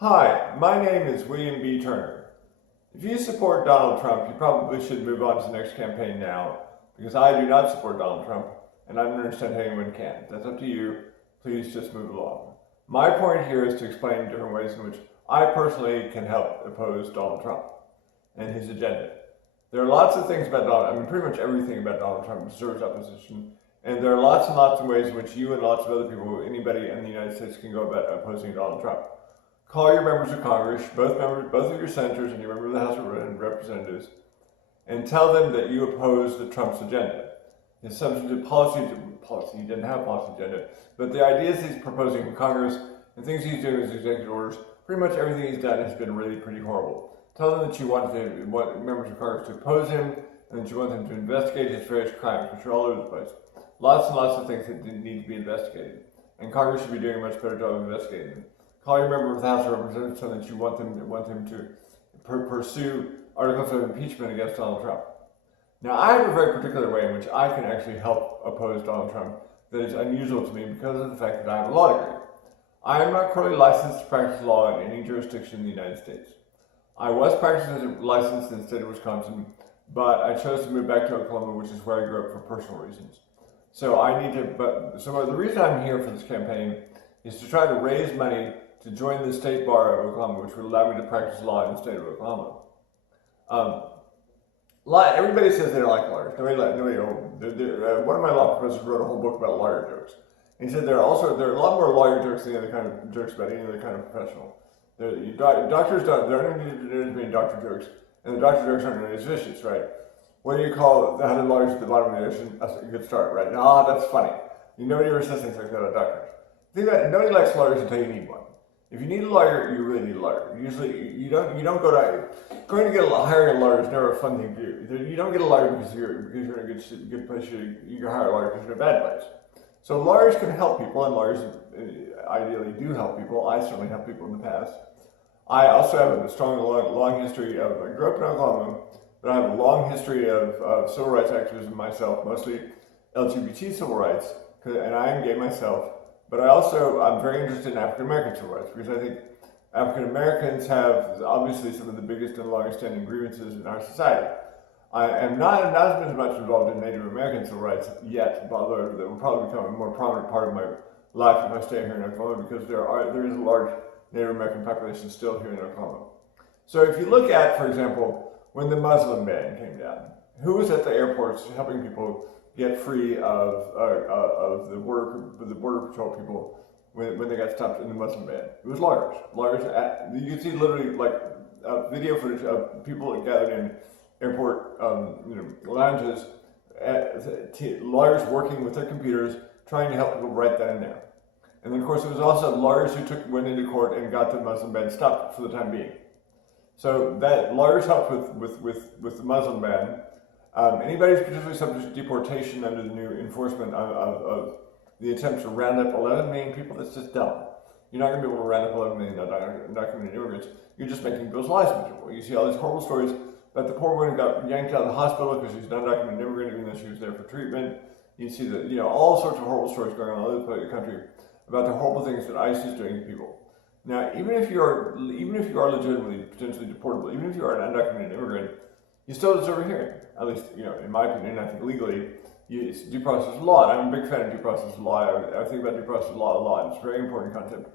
Hi, my name is William B. Turner. If you support Donald Trump, you probably should move on to the next campaign now, because I do not support Donald Trump, and I don't understand how anyone can. That's up to you. Please just move along. My point here is to explain different ways in which I personally can help oppose Donald Trump and his agenda. There are lots of things about pretty much everything about Donald Trump deserves opposition, and there are lots and lots of ways in which you and lots of other people, anybody in the United States, can go about opposing Donald Trump. Call your members of Congress, both of your senators and your member of the House of Representatives, and tell them that you oppose the Trump's agenda. His substantive he didn't have a policy agenda, but the ideas he's proposing in Congress and things he's doing as executive orders, pretty much everything he's done has been really pretty horrible. Tell them that you want members of Congress to oppose him, and that you want them to investigate his various crimes, which are all over the place. Lots and lots of things that need to be investigated, and Congress should be doing a much better job of investigating them. Call your member of the House of Representatives so that you want them to pursue articles of impeachment against Donald Trump. Now, I have a very particular way in which I can actually help oppose Donald Trump that is unusual to me because of the fact that I have a law degree. I am not currently licensed to practice law in any jurisdiction in the United States. I was licensed in the state of Wisconsin, but I chose to move back to Oklahoma, which is where I grew up for personal reasons. So the reason I'm here for this campaign is to try to raise money to join the state bar of Oklahoma, which would allow me to practice law in the state of Oklahoma. Everybody says they don't like lawyers. One of my law professors wrote a whole book about lawyer jokes. And he said there are a lot more lawyer jokes than any other kind of jokes about any other kind of professional. Doctors aren't known as being doctor jokes, and the doctor jokes aren't known as vicious, right? What do you call the 100 lawyers at the bottom of the ocean? That's a good start, right? That's funny. Nobody ever says things like that about doctors. Think about it, nobody likes lawyers until you need one. If you need a lawyer, you really need a lawyer. Usually, you don't go to hiring a lawyer is never a fun thing to do. You don't get a lawyer because you're in a good place. You hire a lawyer because you're in a bad place. So lawyers can help people, and lawyers ideally do help people. I certainly helped people in the past. I also have a strong, long history of. I grew up in Oklahoma, but I have a long history of civil rights activism myself, mostly LGBT civil rights, and I am gay myself. But I'm very interested in African American civil rights because I think African Americans have obviously some of the biggest and longest standing grievances in our society. I am not as much involved in Native American civil rights yet, although that will probably become a more prominent part of my life if I stay here in Oklahoma because there is a large Native American population still here in Oklahoma. So if you look at, for example, when the Muslim ban came down, who was at the airports helping people get free of the border patrol people when they got stopped in the Muslim ban? It was lawyers. You can see literally video footage of people gathered in airport lounges, lawyers working with their computers trying to help people write that in there. And then of course it was also lawyers who went into court and got the Muslim ban stopped for the time being. So that lawyers helped with the Muslim ban. Anybody who's particularly subject to deportation under the new enforcement of the attempt to round up 11 million people, that's just dumb. You're not going to be able to round up 11 million undocumented immigrants. You're just making people's lives miserable. You see all these horrible stories about the poor woman who got yanked out of the hospital because she's an undocumented immigrant even though she was there for treatment. You see all sorts of horrible stories going on all over the country about the horrible things that ICE is doing to people. Now, even if you are legitimately potentially deportable, even if you are an undocumented immigrant, you still deserve a hearing. At least, in my opinion, I think legally, it's due process of law. And I'm a big fan of due process of law. I think about due process of law a lot. It's a very important concept.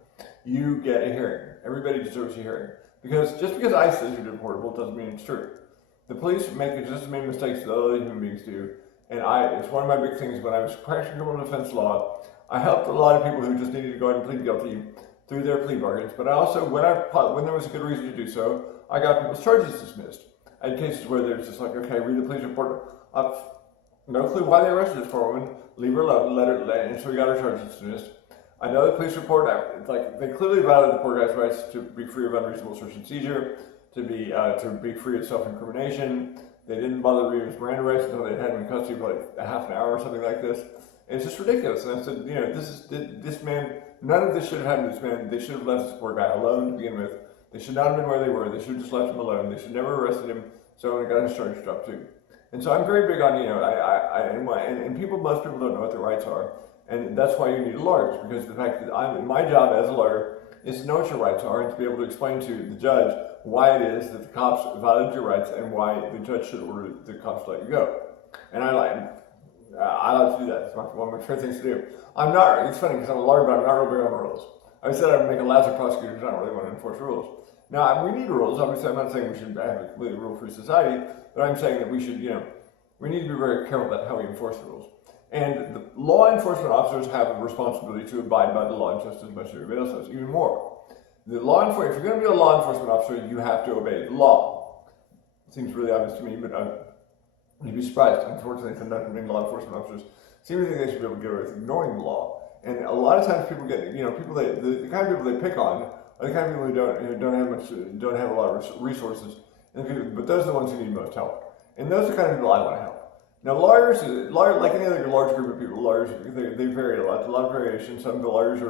You get a hearing. Everybody deserves a hearing. Because just because ICE says you're deportable doesn't mean it's true. The police make just as many mistakes that other human beings do. And it's one of my big things when I was practicing criminal defense law. I helped a lot of people who just needed to go ahead and plead guilty through their plea bargains. But I also, when there was a good reason to do so, I got people's charges dismissed. I had cases where there's just okay, read the police report. No clue why they arrested this poor woman. Leave her alone, let her, and so we got her charges dismissed. I know the police report. They clearly violated the poor guy's rights to be free of unreasonable search and seizure, to be free of self-incrimination. They didn't bother reading his Miranda rights until they had him in custody for a half an hour or something like this. And it's just ridiculous. And I said, this man. None of this should have happened to this man. They should have left this poor guy alone to begin with. They should not have been where they were. They should have just left him alone. They should never arrested him. So I got his charges dropped too. And so I'm very big on, most people don't know what their rights are. And that's why you need lawyers, because the fact that my job as a lawyer is to know what your rights are and to be able to explain to the judge why it is that the cops violated your rights and why the judge should order the cops to let you go. And I like to do that. It's one of my favorite things to do. It's funny because I'm a lawyer, but I'm not real big on rules. I said I would make a lousy prosecutor because I don't really want to enforce rules. Now, we need rules. Obviously, I'm not saying we should have a completely rule-free society, but I'm saying that we should, we need to be very careful about how we enforce the rules. And the law enforcement officers have a responsibility to abide by the law just as much as everybody else does, even more. If you're going to be a law enforcement officer, you have to obey the law. It seems really obvious to me, but you'd be surprised. Unfortunately, sometimes many law enforcement officers seem to think they should be able to get away with ignoring the law. And a lot of times people get, the kind of people they pick on are the kind of people who don't have a lot of resources, but those are the ones who need most help. And those are the kind of people I want to help. Now, lawyers, like any other large group of people, lawyers, they vary a lot. There's a lot of variation. Some of the lawyers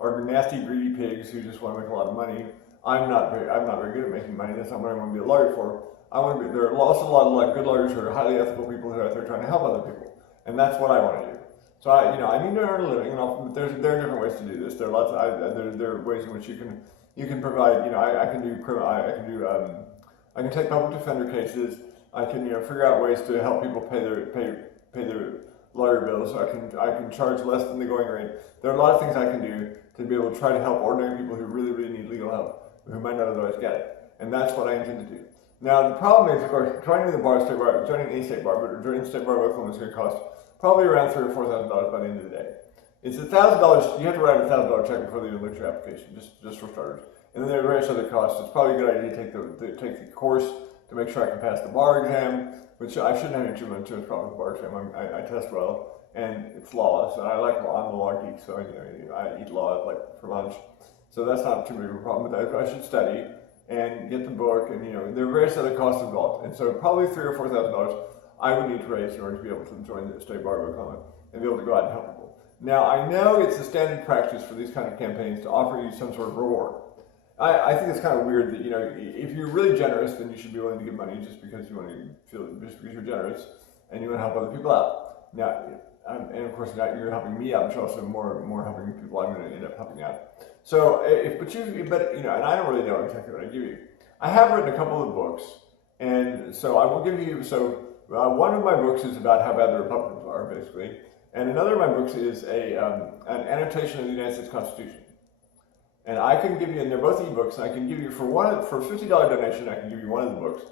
are nasty, greedy pigs who just want to make a lot of money. I'm not very good at making money. That's not what I want to be a lawyer for. There are also a lot of good lawyers who are highly ethical people who are out there trying to help other people. And that's what I want to do. So I need to earn a living, but there are different ways to do this. There are ways in which you can provide. I can take public defender cases. I can figure out ways to help people pay their lawyer bills. I can charge less than the going rate. There are a lot of things I can do to be able to try to help ordinary people who really, really need legal help, who might not otherwise get it. And that's what I intend to do. Now the problem is, of course, joining any state bar, but joining the state bar of Oklahoma is going to cost probably around $3,000 or $4,000 by the end of the day. It's $1,000. You have to write a $1,000 check before they even look at your application, just for starters. And then there are various other costs. It's probably a good idea to take the course to make sure I can pass the bar exam, which I shouldn't have any too much problem with the bar exam. I test well, and it's flawless. And I like law. I'm a law geek, so I eat law for lunch. So that's not too big of a problem. But I should study and get the book, and there are various other costs involved. And so probably $3,000 or $4,000 I would need to raise in order to be able to join the state bar of Oklahoma and be able to go out and help people. Now, I know it's a standard practice for these kind of campaigns to offer you some sort of reward. I think it's kind of weird that, if you're really generous, then you should be willing to give money just because you're generous and you want to help other people out. Now, and of course, now you're helping me out, but you're also more helping people I'm going to end up helping out. So, and I don't really know exactly what I give you. I have written a couple of books, and so I will give you, one of my books is about how bad the Republicans are, basically, and another of my books is an annotation of the United States Constitution. And I can give you, and they're both ebooks, and I can give you for a $50 donation, I can give you one of the books.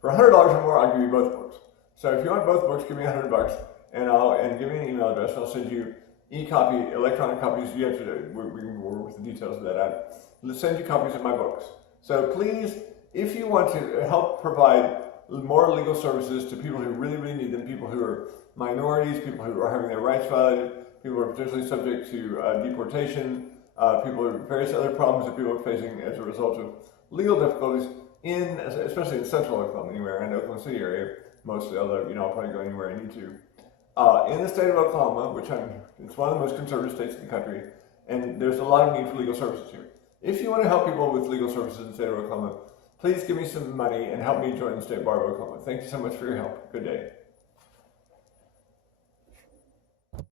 For $100 or more, I'll give you both books. So if you want both books, give me $100, and give me an email address. I'll send you electronic copies. You have to, we can go with the details of that out. Let's send you copies of my books. So please, if you want to help provide more legal services to people who really, really need them, people who are minorities, people who are having their rights violated, people who are potentially subject to deportation, people with various other problems that people are facing as a result of legal difficulties, especially in central Oklahoma, anywhere, and Oklahoma City area, mostly, although I'll probably go anywhere I need to. In the state of Oklahoma, it's one of the most conservative states in the country, and there's a lot of need for legal services here. If you want to help people with legal services in the state of Oklahoma, please give me some money and help me join the State Bar of Oklahoma. Thank you so much for your help. Good day.